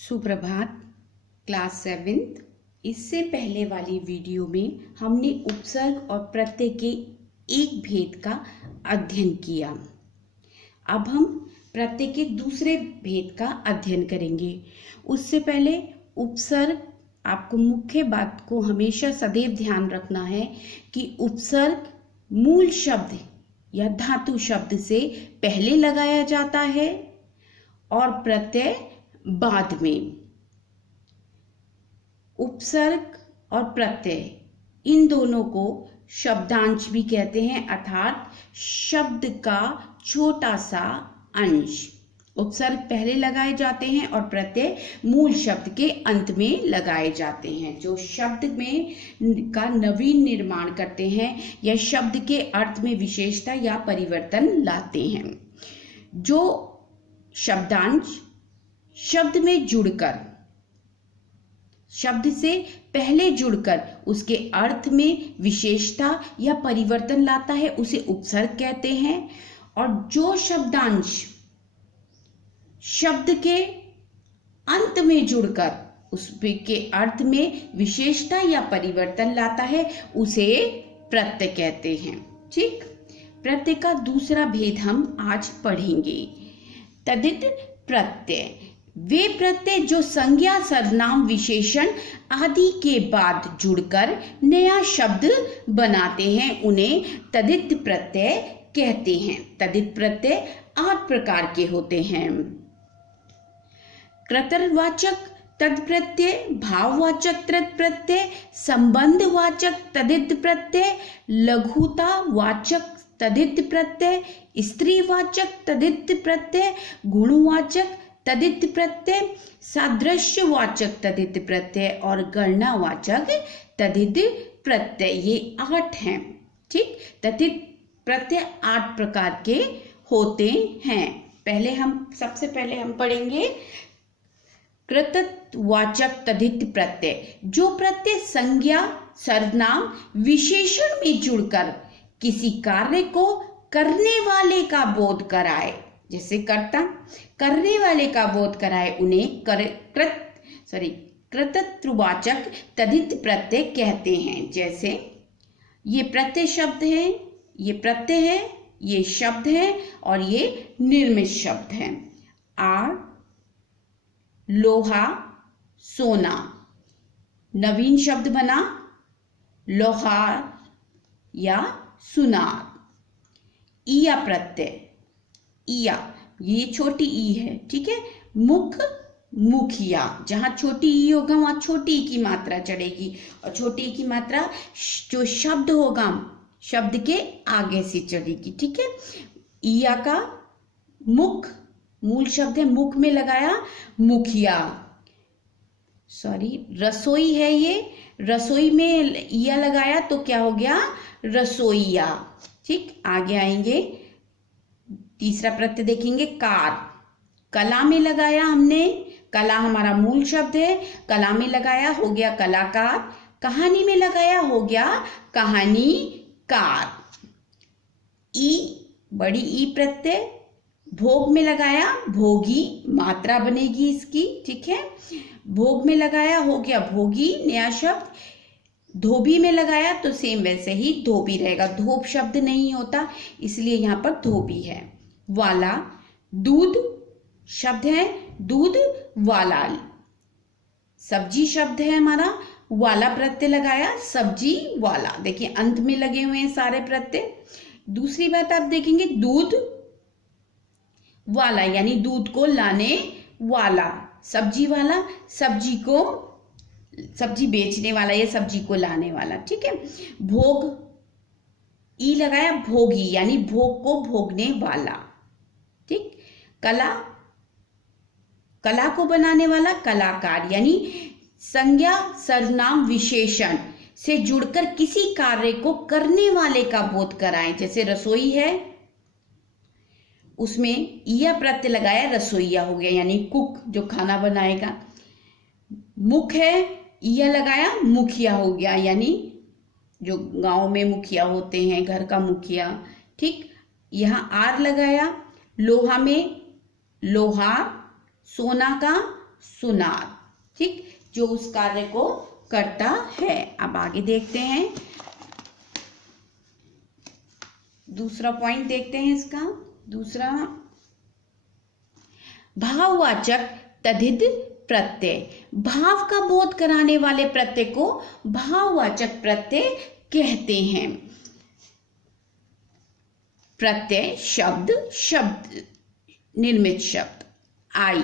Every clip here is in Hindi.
सुप्रभात। Class 7th। इससे पहले वाली वीडियो में हमने उपसर्ग और प्रत्यय के एक भेद का अध्ययन किया। अब हम प्रत्यय के दूसरे भेद का अध्ययन करेंगे। उससे पहले उपसर्ग, आपको मुख्य बात को हमेशा सदैव ध्यान रखना है कि उपसर्ग मूल शब्द या धातु शब्द से पहले लगाया जाता है और प्रत्यय बाद में। उपसर्ग और प्रत्यय इन दोनों को शब्दांश भी कहते हैं, अर्थात शब्द का छोटा सा अंश। उपसर्ग पहले लगाए जाते हैं और प्रत्यय मूल शब्द के अंत में लगाए जाते हैं, जो शब्द में का नवीन निर्माण करते हैं या शब्द के अर्थ में विशेषता या परिवर्तन लाते हैं। जो शब्दांश शब्द में जुड़कर, शब्द से पहले जुड़कर उसके अर्थ में विशेषता या परिवर्तन लाता है, उसे उपसर्ग कहते हैं। और जो शब्दांश शब्द के अंत में जुड़कर उसके अर्थ में विशेषता या परिवर्तन लाता है, उसे प्रत्यय कहते हैं। ठीक, प्रत्यय का दूसरा भेद हम आज पढ़ेंगे। तदित प्रत्यय, वे प्रत्यय जो संज्ञा, सर्वनाम, विशेषण आदि के बाद जुड़कर नया शब्द बनाते हैं, उन्हें तदित प्रत्यय कहते हैं। तदित प्रत्यय 8 प्रकार के होते हैं। कर्तृवाचक तद प्रत्यय, भाववाचक तद प्रत्यय, संबंधवाचक तदित प्रत्यय, लघुतावाचक तदित प्रत्यय, स्त्रीवाचक तदित प्रत्यय, गुणवाचक तदित प्रत्यय, सादृश्यवाचक तदित प्रत्यय और गणनावाचक तदित प्रत्यय। ये 8 हैं। ठीक, तदित प्रत्यय 8 प्रकार के होते हैं। सबसे पहले हम पढ़ेंगे कर्तृवाचक तदित प्रत्यय। जो प्रत्यय संज्ञा, सर्वनाम, विशेषण में जुड़कर किसी कार्य को करने वाले का बोध कराए, जैसे कर्ता, करने वाले का बोध कराए, उन्हें कर्तृवाचक तदित प्रत्यय कहते हैं। जैसे ये प्रत्यय शब्द है, ये प्रत्यय है, ये शब्द है और ये निर्मित शब्द है। आड़, लोहा, सोना। नवीन शब्द बना लोहार या सुनार। ईया प्रत्यय, ईया ये छोटी ई है। ठीक है, मुख, मुखिया। जहां छोटी ई होगा वहां छोटी ई की मात्रा चढ़ेगी और छोटी ई की मात्रा जो शब्द होगा शब्द के आगे से चढ़ेगी। ठीक है, ईया का मुख, मूल शब्द है, मुख में लगाया मुखिया। रसोई है, ये रसोई में ईया लगाया तो क्या हो गया, रसोईया। ठीक, आगे आएंगे, तीसरा प्रत्यय देखेंगे कार। कला में लगाया हमने, कला हमारा मूल शब्द है, कला में लगाया हो गया कलाकार। कहानी में लगाया हो गया कहानीकार। ई, बड़ी ई प्रत्यय, भोग में लगाया भोगी, मात्रा बनेगी इसकी। ठीक है, भोग में लगाया हो गया भोगी, नया शब्द। धोबी में लगाया तो सेम वैसे ही धोबी रहेगा, धोब शब्द नहीं होता इसलिए यहां पर धोबी है। वाला, दूध शब्द है, दूध वाला। सब्जी शब्द है हमारा, वाला प्रत्यय लगाया, सब्जी वाला। देखिए अंत में लगे हुए हैं सारे प्रत्यय। दूसरी बात आप देखेंगे, दूध वाला यानी दूध को लाने वाला, सब्जी वाला सब्जी को, सब्जी बेचने वाला या सब्जी को लाने वाला। ठीक है, भोग, ई लगाया भोगी यानी भोग को भोगने वाला। ठीक, कला, कला को बनाने वाला कलाकार, यानी संज्ञा, सर्वनाम, विशेषण से जुड़कर किसी कार्य को करने वाले का बोध कराएं। जैसे रसोई है, उसमें ईया प्रत्यय लगाया, रसोईया हो गया यानी कुक, जो खाना बनाएगा। मुख है, ईया लगाया मुखिया हो गया यानी जो गांव में मुखिया होते हैं, घर का मुखिया। ठीक, यहाँ आर लगाया, लोहा में लोहार, सोना का सुनार, ठीक, जो उस कार्य को करता है। अब आगे देखते हैं, दूसरा पॉइंट देखते हैं इसका। दूसरा, भाववाचक तद्धित प्रत्यय, भाव का बोध कराने वाले प्रत्यय को भाववाचक प्रत्यय कहते हैं। प्रत्यय शब्द, शब्द निर्मित शब्द। आई,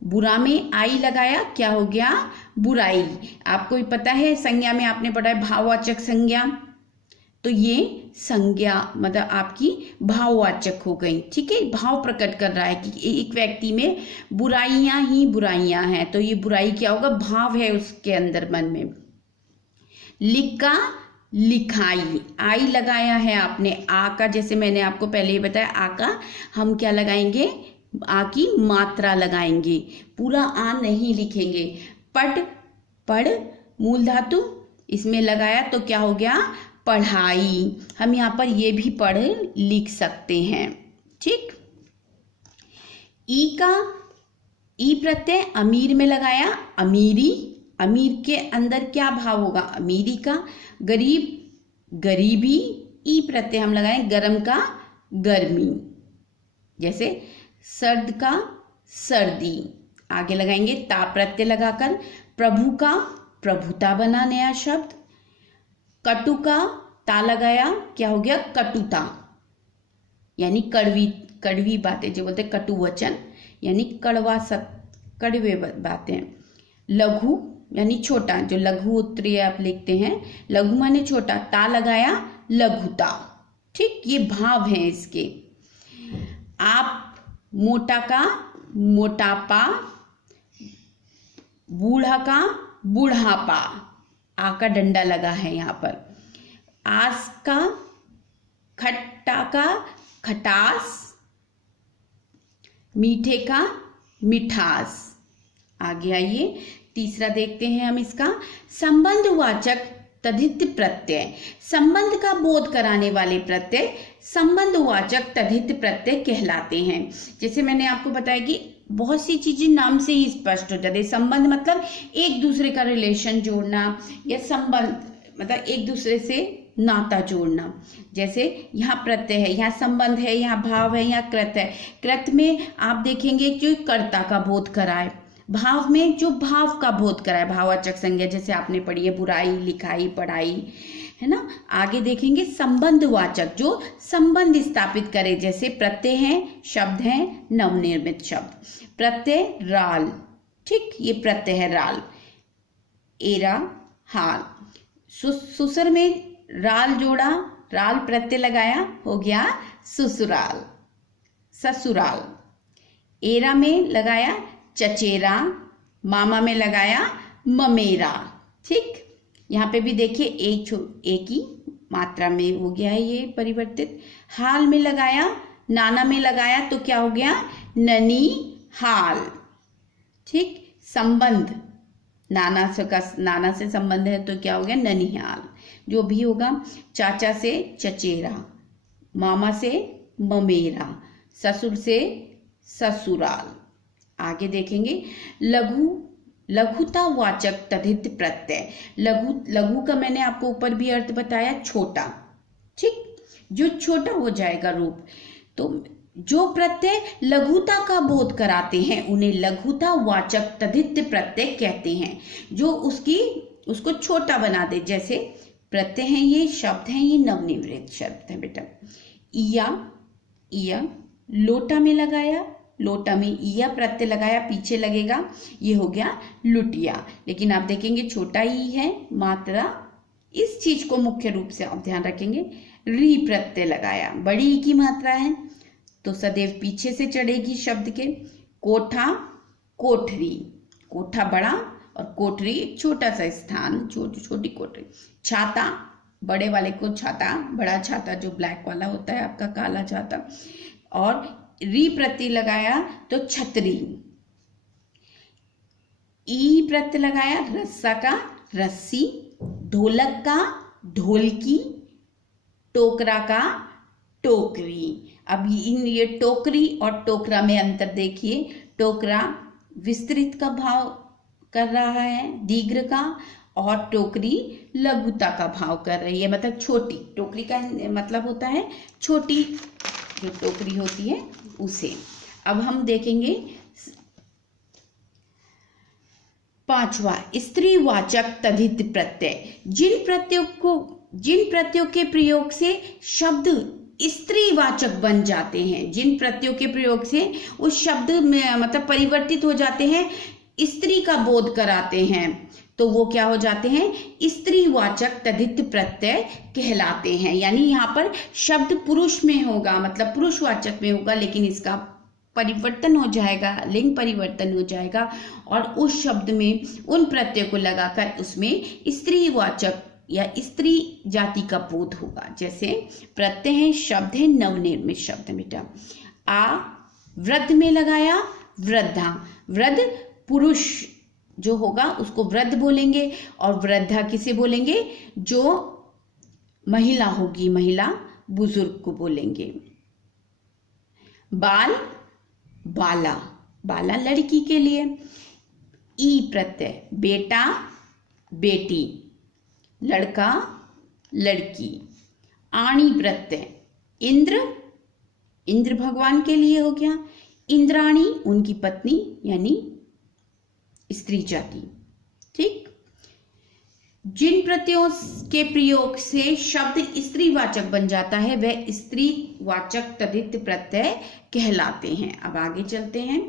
बुरा में आई लगाया, क्या हो गया? बुराई। आपको भी पता है संज्ञा में आपने पढ़ा है भाववाचक संज्ञा, तो ये संज्ञा मतलब आपकी भाववाचक हो गई, ठीक है। भाव प्रकट कर रहा है कि एक व्यक्ति में बुराइयां ही बुराइयां हैं, तो ये बुराई क्या होगा? भाव है उसके अंदर, मन में। लिखा, लिखाई, आई लगाया है आपने, आ का, जैसे मैंने आपको पहले ही बताया, आ का हम क्या लगाएंगे? आ की मात्रा लगाएंगे, पूरा आ नहीं लिखेंगे। पढ़, पढ़ मूल धातु इसमें लगाया तो क्या हो गया? पढ़ाई। हम यहाँ पर ये भी पढ़ लिख सकते हैं, ठीक। ई का, ई प्रत्यय अमीर में लगाया, अमीरी, अमीर के अंदर क्या भाव होगा? अमीरी का। गरीब, गरीबी, ई प्रत्यय हम लगाएं, गरम का गर्मी, जैसे सर्द का सर्दी। आगे लगाएंगे ता प्रत्यय लगाकर, प्रभु का प्रभुता बना नया शब्द। कटु का ता लगाया, क्या हो गया? कटुता, यानी कड़वी, कड़वी बातें, जो बोलते कटु वचन, यानी कड़वा कड़वे बातें। लघु यानी छोटा, जो लघु उत्तरीय आप लिखते हैं, लघु माने छोटा, ता लगाया लघुता, ठीक। ये भाव हैं इसके। आप, मोटा का मोटापा, बूढ़ा का बुढ़ापा, आ का डंडा लगा है यहाँ पर। आस का, खट्टा का खटास, मीठे का मिठास। आगे आइए, तीसरा देखते हैं हम इसका, संबंधवाचक तद्धित प्रत्यय, संबंध का बोध कराने वाले प्रत्यय संबंधवाचक तद्धित प्रत्यय कहलाते हैं। जैसे मैंने आपको बताया कि बहुत सी चीजें नाम से ही स्पष्ट हो जाती है। संबंध मतलब एक दूसरे का रिलेशन जोड़ना, या संबंध मतलब एक दूसरे से नाता जोड़ना। जैसे यहाँ प्रत्यय है, यहाँ संबंध है, यहाँ भाव है, यहाँ कृत है। कृत में आप देखेंगे कि कर्ता का बोध कराए, भाव में जो भाव का बोध कराए, भाववाचक संज्ञा, जैसे आपने पढ़ी है बुराई, लिखाई, पढ़ाई, है ना। आगे देखेंगे संबंधवाचक, जो संबंध स्थापित करे, जैसे प्रत्यय हैं, शब्द हैं, नवनिर्मित शब्द। प्रत्यय राल, ठीक, ये प्रत्यय है राल। एरा, हाल। सुसर में राल जोड़ा, राल प्रत्यय लगाया, हो गया ससुराल, ससुराल। एरा में लगाया चचेरा, मामा में लगाया ममेरा, ठीक। यहाँ पे भी देखिए एक ही मात्रा में हो गया है ये परिवर्तित। हाल में लगाया, नाना में लगाया तो क्या हो गया? ननी हाल, ठीक। संबंध, नाना से संबंध है तो क्या हो गया? ननिहाल। जो भी होगा, चाचा से चचेरा, मामा से ममेरा, ससुर से ससुराल। आगे देखेंगे लघु, लघुतावाचक तद्धित प्रत्यय। लघु, लघु का मैंने आपको ऊपर भी अर्थ बताया, छोटा, ठीक, जो छोटा हो जाएगा रूप। तो जो प्रत्यय लघुता का बोध कराते हैं उन्हें लघुतावाचक तद्धित प्रत्यय कहते हैं, जो उसको छोटा बना दे। जैसे प्रत्यय हैं, ये शब्द हैं, ये नवनिर्मित शब्द है बेटा। इया, इया, लोटा में लगाया, लोटा में इया प्रत्यय लगाया, पीछे लगेगा, ये हो गया लुटिया। लेकिन आप देखेंगे छोटा ई है मात्रा, इस चीज को मुख्य रूप से आप ध्यान रखेंगे। री प्रत्यय लगाया, बड़ी ई की मात्रा है तो सदैव पीछे से चढ़ेगी शब्द के। कोठा, कोठरी, कोठा बड़ा और कोठरी एक छोटा सा स्थान, छोटी कोठरी। छाता, बड़े वाले को छाता, बड़ा छाता जो ब्लैक वाला होता है आपका, काला छाता। और री प्रत्यय लगाया तो छतरी। ई प्रत्यय लगाया, रस्सा का रस्सी, ढोलक का ढोलकी, टोकरा का टोकरी। अब ये टोकरी और टोकरा में अंतर देखिए। टोकरा विस्तृत का भाव कर रहा है, दीर्घ का, और टोकरी लघुता का भाव कर रही है, मतलब छोटी। टोकरी का मतलब होता है छोटी जो टोकरी होती है उसे। अब हम देखेंगे 5वां, स्त्रीवाचक तद्धित प्रत्यय। जिन प्रत्ययों के प्रयोग से शब्द स्त्रीवाचक बन जाते हैं, जिन प्रत्ययों के प्रयोग से उस शब्द में मतलब परिवर्तित हो जाते हैं, स्त्री का बोध कराते हैं, तो वो क्या हो जाते हैं, स्त्रीवाचक तद्धित प्रत्यय कहलाते हैं। यानी यहाँ पर शब्द पुरुष में होगा, मतलब पुरुषवाचक में होगा, लेकिन इसका परिवर्तन हो जाएगा, लिंग परिवर्तन हो जाएगा, और उस शब्द में उन प्रत्यय को लगाकर उसमें स्त्रीवाचक या स्त्री जाति का बोध होगा। जैसे प्रत्यय है, शब्द है, नवनिर्मित शब्द बेटा। आ वृद्ध में लगाया वृद्धा, वृद्ध पुरुष जो होगा उसको वृद्ध बोलेंगे, और वृद्धा किसे बोलेंगे, जो महिला होगी, महिला बुजुर्ग को बोलेंगे। बाल बाला, बाला लड़की के लिए। ई प्रत्यय, बेटा बेटी, लड़का लड़की। आणी प्रत्यय, इंद्र, इंद्र भगवान के लिए हो गया। इंद्राणी उनकी पत्नी यानी स्त्री जाति। ठीक, जिन प्रत्ययों के प्रयोग से शब्द स्त्रीवाचक बन जाता है वह स्त्रीवाचक तद्धित प्रत्यय कहलाते हैं। अब आगे चलते हैं।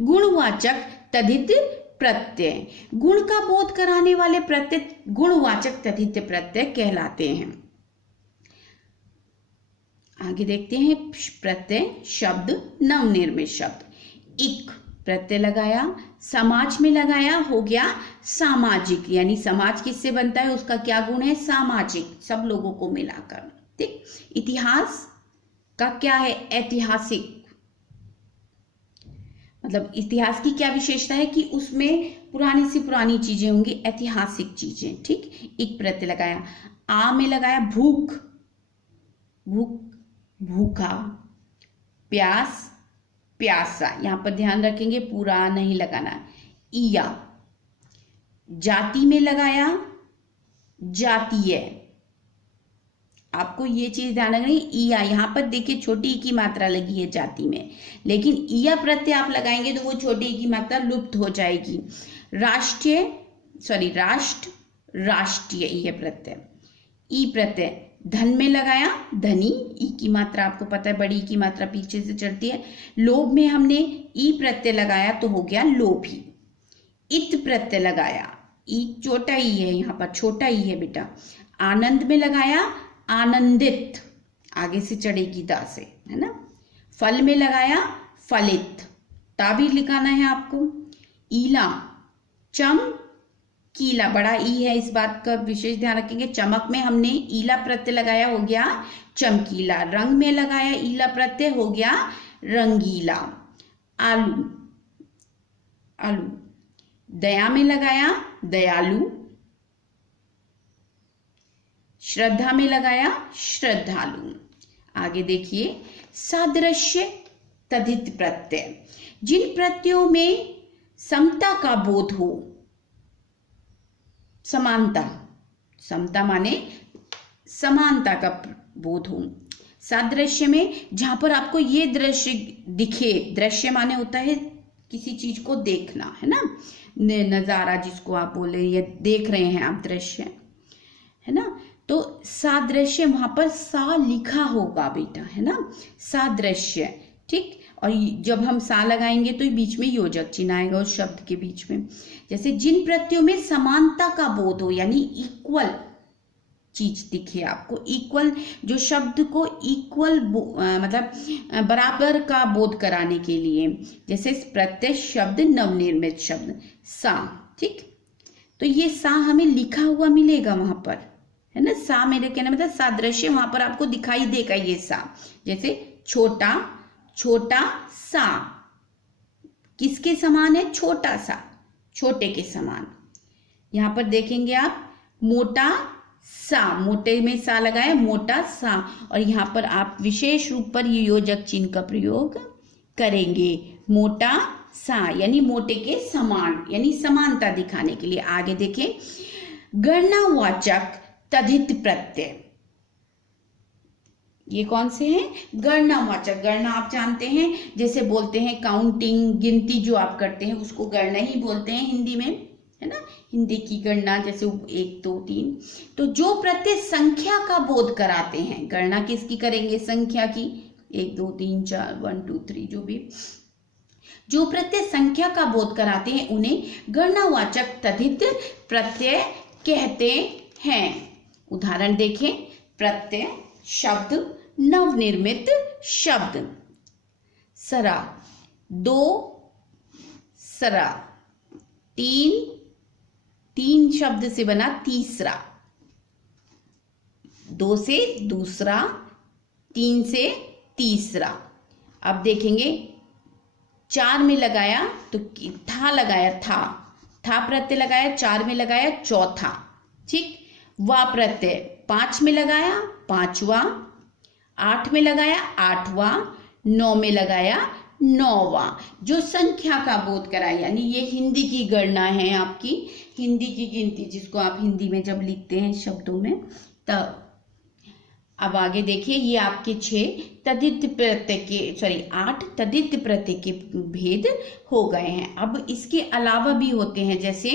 गुणवाचक तद्धित प्रत्यय, गुण का बोध कराने वाले प्रत्यय गुणवाचक तद्धित प्रत्यय कहलाते हैं। आगे देखते हैं प्रत्यय शब्द नवनिर्मित शब्द। इक प्रत्यय लगाया, समाज में लगाया, हो गया सामाजिक, यानी समाज किससे बनता है, उसका क्या गुण है, सामाजिक, सब लोगों को मिलाकर। ठीक, इतिहास का क्या है, ऐतिहासिक, मतलब इतिहास की क्या विशेषता है कि उसमें पुरानी से पुरानी चीजें होंगी, ऐतिहासिक चीजें। ठीक, एक प्रत्यय लगाया। आ में लगाया भूख, भूख भूखा, प्यास प्यासा, यहां पर ध्यान रखेंगे पूरा नहीं लगाना। इया जाति में लगाया जातीय, आपको ये चीज ध्यान रखनी। इया यहां पर देखिए छोटी ई की मात्रा लगी है जाति में, लेकिन इया प्रत्यय आप लगाएंगे तो वो छोटी ई की मात्रा लुप्त हो जाएगी। राष्ट्रीय राष्ट्र राष्ट्रीय यह प्रत्यय। ई प्रत्यय धन में लगाया धनी, ई की मात्रा आपको पता है बड़ी ई की मात्रा पीछे से चढ़ती है। लोभ में हमने ई प्रत्यय लगाया तो हो गया लोभी। इत प्रत्यय लगाया, ई छोटा ई है, यहाँ पर छोटा ई है बेटा। आनंद में लगाया आनंदित, आगे से चढ़ेगी दा से, है ना। फल में लगाया फलित, ता भी लिखाना है आपको। ईला चमकीला, बड़ा ई है, इस बात का विशेष ध्यान रखेंगे। चमक में हमने ईला प्रत्यय लगाया, हो गया चमकीला। रंग में लगाया ईला प्रत्यय, हो गया रंगीला। आलू आलू, दया में लगाया दयालु। श्रद्धा में लगाया श्रद्धालु। आगे देखिए सादृश्य तद्धित प्रत्यय, जिन प्रत्ययों में समता का बोध हो, समानता, समता माने समानता का बोध हो। सादृश्य में जहां पर आपको ये दृश्य दिखे, दृश्य माने होता है किसी चीज को देखना, है ना, नजारा जिसको आप बोले या देख रहे हैं आप दृश्य, है ना। तो सादृश्य वहां पर सा लिखा होगा बेटा, है ना, सादृश्य। ठीक, और जब हम सा लगाएंगे तो बीच में योजक चिन्ह आएगा उस शब्द के बीच में। जैसे जिन प्रत्ययों में समानता का बोध हो, यानी इक्वल चीज दिखे आपको, इक्वल, जो शब्द को इक्वल मतलब बराबर का बोध कराने के लिए, जैसे प्रत्यय शब्द नवनिर्मित शब्द सा। ठीक, तो ये सा हमें लिखा हुआ मिलेगा वहां पर, है ना। सा मेरे कहने मतलब सादृश्य वहां पर आपको दिखाई देगा ये सा। जैसे छोटा, छोटा सा किसके समान है, छोटा सा, छोटे के समान। यहां पर देखेंगे आप मोटा सा, मोटे में सा लगाया, मोटा सा, और यहां पर आप विशेष रूप पर ये योजक चिन्ह का प्रयोग करेंगे। मोटा सा यानी मोटे के समान यानी समानता दिखाने के लिए। आगे देखें, गणनावाचक तद्धित प्रत्यय, ये कौन से हैं? गणनावाचक। गणना आप जानते हैं, जैसे बोलते हैं काउंटिंग, गिनती जो आप करते हैं उसको गणना ही बोलते हैं हिंदी में, है ना। हिंदी की गणना जैसे 1 2 3। तो जो प्रत्यय संख्या का बोध कराते हैं, गणना किसकी करेंगे? संख्या की, 1 2 3 4 1 2 3, जो भी जो प्रत्यय संख्या का बोध कराते हैं उन्हें गणनावाचक तद्धित प्रत्यय कहते हैं। उदाहरण देखें, प्रत्यय, शब्द, नवनिर्मित शब्द। सरा, 2 सरा, 3 शब्द से बना तीसरा, 2 से दूसरा, 3 से तीसरा। अब देखेंगे 4 में लगाया तो था लगाया, था प्रत्यय लगाया, 4 में लगाया चौथा, ठीक। वा प्रत्यय 5 में लगाया पांचवा, 8 में लगाया आठवां, 9 में लगाया नौवां। जो संख्या का बोध कराए, यानी ये हिंदी की गणना है आपकी, हिंदी की गिनती, जिसको आप हिंदी में जब लिखते हैं शब्दों में तब। अब आगे देखिए, ये आपके 6 तद्धित प्रत्यय के 8 तद्धित प्रत्यय के भेद हो गए हैं। अब इसके अलावा भी होते हैं, जैसे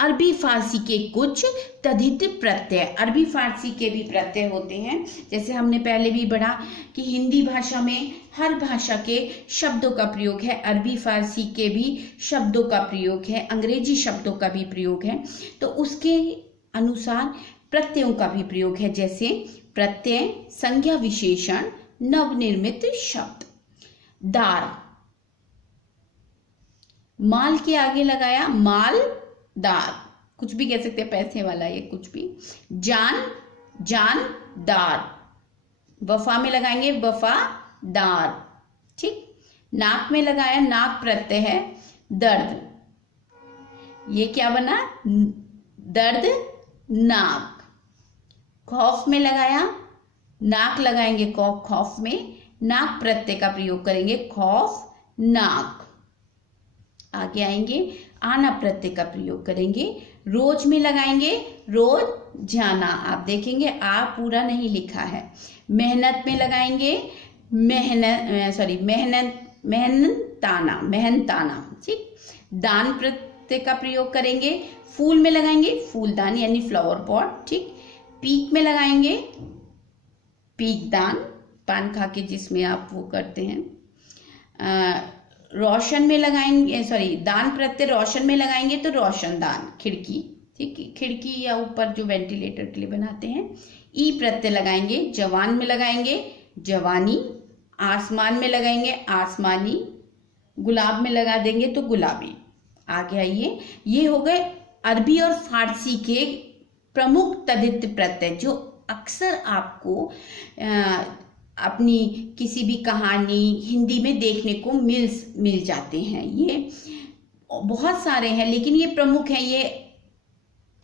अरबी फारसी के कुछ तद्धित प्रत्यय, अरबी फारसी के भी प्रत्यय होते हैं। जैसे हमने पहले भी पढ़ा कि हिंदी भाषा में हर भाषा के शब्दों का प्रयोग है, अरबी फारसी के भी शब्दों का प्रयोग है, अंग्रेजी शब्दों का भी प्रयोग है। तो उसके अनुसार प्रत्ययों का भी प्रयोग है, जैसे प्रत्यय, संज्ञा विशेषण, नवनिर्मित शब्द। दार, माल के आगे लगाया माल दार, कुछ भी कह सकते हैं, पैसे वाला, ये कुछ भी। जान, जानदार, वफा में लगाएंगे वफादार, ठीक। नाक में लगाया नाक प्रत्यय है, दर्द, ये क्या बना? दर्द नाक। खौफ में लगाया, नाक लगाएंगे खौफ में, नाक प्रत्यय का प्रयोग करेंगे, खौफ नाक। आगे आएंगे, आना प्रत्यय का प्रयोग करेंगे, रोज में लगाएंगे रोज जाना। आप देखेंगे आ पूरा नहीं लिखा है। मेहनत में लगाएंगे मेहनताना, ठीक। दान प्रत्यय का प्रयोग करेंगे, फूल में लगाएंगे फूलदान यानी फ्लावर पॉट, ठीक। पीक में लगाएंगे पीकदान, पान खा के जिसमें आप वो करते हैं। रोशन में लगाएंगे, दान प्रत्यय रोशन में लगाएंगे तो रोशनदान, खिड़की, ठीक, खिड़की या ऊपर जो वेंटिलेटर के लिए बनाते हैं। ई प्रत्यय लगाएंगे, जवान में लगाएंगे जवानी, आसमान में लगाएंगे आसमानी, गुलाब में लगा देंगे तो गुलाबी। आगे आइए, ये हो गए अरबी और फारसी के प्रमुख तद्धित प्रत्यय, जो अक्सर आपको अपनी किसी भी कहानी हिंदी में देखने को मिल जाते हैं। ये बहुत सारे हैं लेकिन ये प्रमुख हैं, ये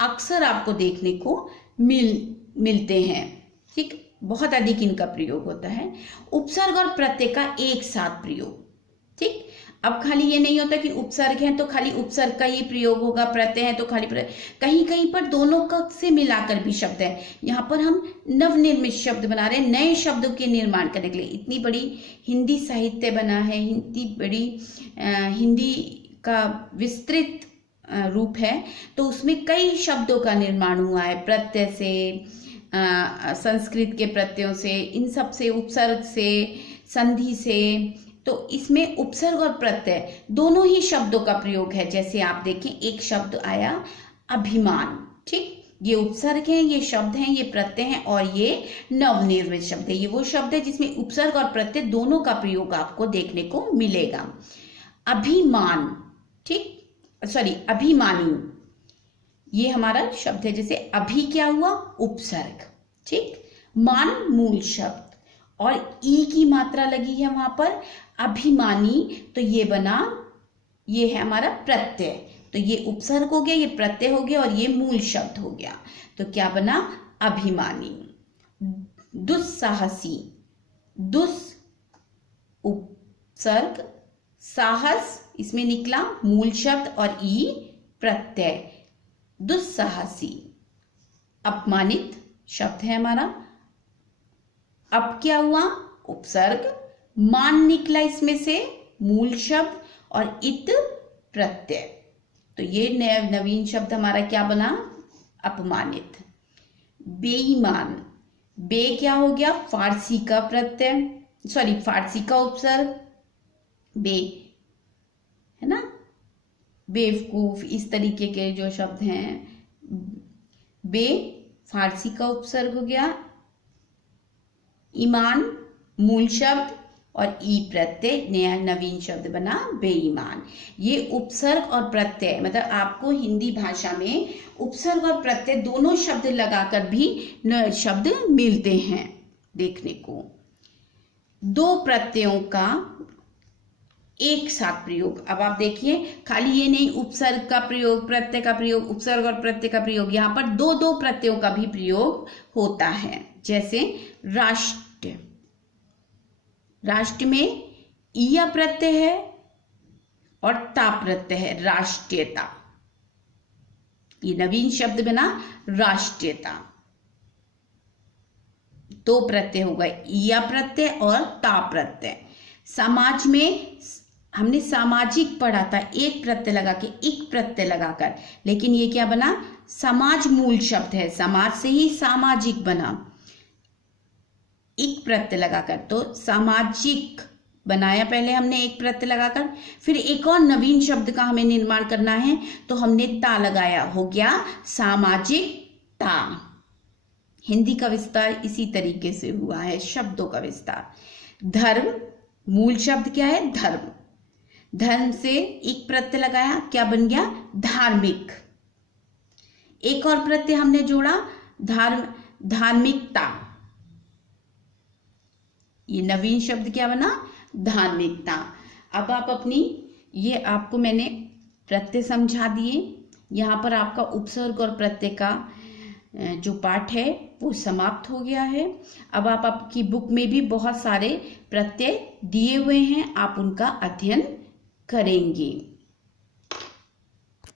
अक्सर आपको देखने को मिलते हैं, ठीक। बहुत अधिक इनका प्रयोग होता है। उपसर्ग और प्रत्यय का एक साथ प्रयोग, ठीक। अब खाली ये नहीं होता कि उपसर्ग है तो खाली उपसर्ग का ही प्रयोग होगा, प्रत्यय है तो खाली प्रत्यय, कहीं कहीं पर दोनों का से मिलाकर भी शब्द है। यहाँ पर हम नवनिर्मित शब्द बना रहे हैं, नए शब्दों के निर्माण करने के लिए। इतनी बड़ी हिंदी साहित्य बना है, हिंदी का विस्तृत रूप है, तो उसमें कई शब्दों का निर्माण हुआ है, प्रत्यय से, संस्कृत के प्रत्ययों से, इन सब से, उपसर्ग से, संधि से। तो इसमें उपसर्ग और प्रत्यय दोनों ही शब्दों का प्रयोग है। जैसे आप देखें, एक शब्द आया अभिमान, ठीक, ये उपसर्ग है, ये शब्द हैं, ये प्रत्यय हैं, और ये नवनिर्मित शब्द है। ये वो शब्द है जिसमें उपसर्ग और प्रत्यय दोनों का प्रयोग आपको देखने को मिलेगा। अभिमान, ठीक, अभिमानी, ये हमारा शब्द है। जैसे अभी क्या हुआ? उपसर्ग, ठीक। मान मूल शब्द, और ई की मात्रा लगी है वहां पर, अभिमानी, तो ये बना, ये है हमारा प्रत्यय, तो ये उपसर्ग हो गया, ये प्रत्यय हो गया, और ये मूल शब्द हो गया। तो क्या बना? अभिमानी। दुस्साहसी, दुस उपसर्ग, साहस इसमें निकला मूल शब्द और ई प्रत्यय। दुस्साहसी अपमानित शब्द है हमारा। अब क्या हुआ, उपसर्ग, मान निकला इसमें से मूल शब्द और इत प्रत्यय। तो ये नवीन शब्द हमारा क्या बना, अपमानित। बेईमान, बे क्या हो गया, फारसी का प्रत्यय, सॉरी फारसी का उपसर्ग, बे है ना, बेवकूफ, इस तरीके के जो शब्द हैं, बे फारसी का उपसर्ग हो गया, ईमान मूल शब्द और ई प्रत्यय, नया नवीन शब्द बना बेईमान। ये उपसर्ग और प्रत्यय, मतलब आपको हिंदी भाषा में उपसर्ग और प्रत्यय दोनों शब्द लगाकर भी शब्द मिलते हैं देखने को। दो प्रत्ययों का एक साथ प्रयोग। अब आप देखिए, खाली ये नहीं उपसर्ग का प्रयोग, प्रत्यय का प्रयोग, उपसर्ग और प्रत्यय का प्रयोग, यहाँ पर दो दो प्रत्ययों का भी प्रयोग होता है। जैसे राष्ट्र, राष्ट्र में इया प्रत्यय है और ता प्रत्यय है, राष्ट्रीयता। ये नवीन शब्द बना राष्ट्रीयता। दो प्रत्यय हो गए, इया प्रत्यय और ता प्रत्यय। समाज में हमने सामाजिक पढ़ा था, एक प्रत्यय लगा के, एक प्रत्यय लगाकर, लेकिन ये क्या बना, समाज मूल शब्द है, समाज से ही सामाजिक बना, एक प्रत्यय लगाकर। तो सामाजिक बनाया पहले हमने एक प्रत्यय लगाकर, फिर एक और नवीन शब्द का हमें निर्माण करना है, तो हमने ता लगाया, हो गया सामाजिकता। हिंदी का विस्तार इसी तरीके से हुआ है, शब्दों का विस्तार। धर्म, मूल शब्द क्या है, धर्म, धर्म से एक प्रत्यय लगाया, क्या बन गया, धार्मिक। एक और प्रत्यय हमने जोड़ा, धार्मिकता, ये नवीन शब्द क्या बना, धार्मिकता। अब आप अपनी, ये आपको मैंने प्रत्यय समझा दिए, यहाँ पर आपका उपसर्ग और प्रत्यय का जो पाठ है वो समाप्त हो गया है। अब आप आपकी बुक में भी बहुत सारे प्रत्यय दिए हुए हैं, आप उनका अध्ययन करेंगे।